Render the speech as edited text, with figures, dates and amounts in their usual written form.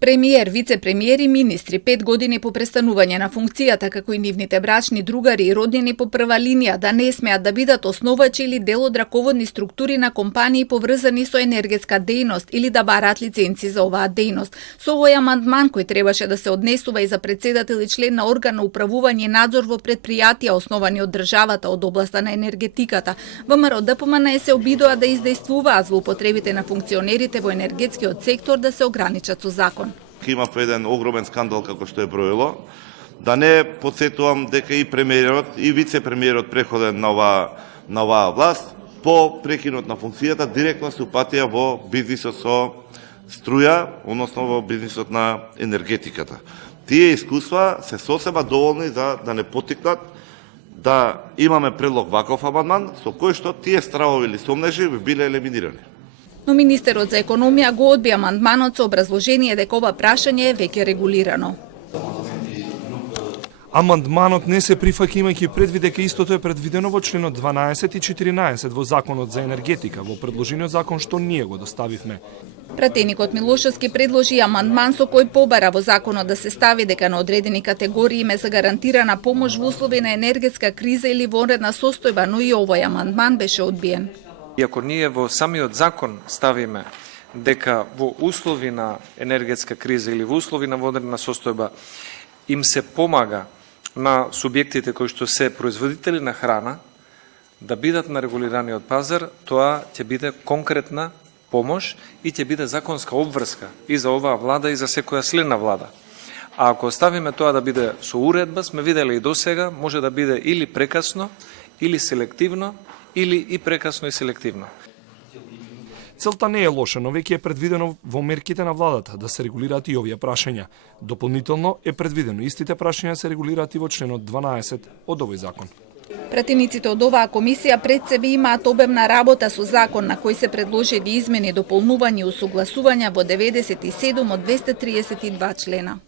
Премиер, вице-премиер и министри 5 години по престанување на функцијата, како и нивните брачни другари и роднини по прва линија, да не смеат да бидат основачи или дел од раководни структури на компании поврзани со енергетска дејност или да бараат лиценци за оваа дејност. Со овој амандман кој требаше да се однесува и за председател и член на орган на управување и надзор во предпријатија основани од државата од областа на енергетиката, ВМРО ДПМН се обидоа да издействуваат злоупотребите на функционерите во енергетскиот сектор да се ограничат со закон. Има еден огромен скандал како што е броило. Да не подсетувам дека и премиерот и вице-премиерот преходен на оваа власт по прекинот на функцијата директно се упатија во бизнисот со струја, односно во бизнисот на енергетиката. Тие искуства се сосема доволни за да не потикнат да имаме предлог ваков амандман со кој што тие стравови или сомнежи би биле елиминирани. Но министерот за економија го одби амандманот со образложение дека ова прашање е веќе регулирано. Амандманот не се прифаќа имајќи предвид дека истото е предвидено во членот 12 и 14 во Законот за енергетика, во предложениот закон што ние го доставивме. Пратеникот Милошевски предложи амандман со кој побара во законот да се стави дека на одредени категории им е загарантирана помош во услови на енергетска криза или вонредна состојба, но и овој амандман беше одбиен. Иако ние во самиот закон ставиме дека во услови на енергетска криза или во услови на вонредна состојба им се помага на субјектите кои што се производители на храна да бидат на регулираниот пазар, тоа ќе биде конкретна помош и ќе биде законска обврска и за оваа влада и за секоја следна влада. А ако оставиме тоа да биде со уредба, сме видели и досега, може да биде или прекасно, или селективно, или и прекасно и селективно. Целта не е лоша, но веќе е предвидено во мерките на владата да се регулираат и овие прашања. Дополнително е предвидено истите прашања се регулираат и во членот 12 од овој закон. Пратениците од оваа комисија пред себе имаат обемна работа со закон на кој се предложени измени, дополнувања и усогласувања во 97 од 232 члена.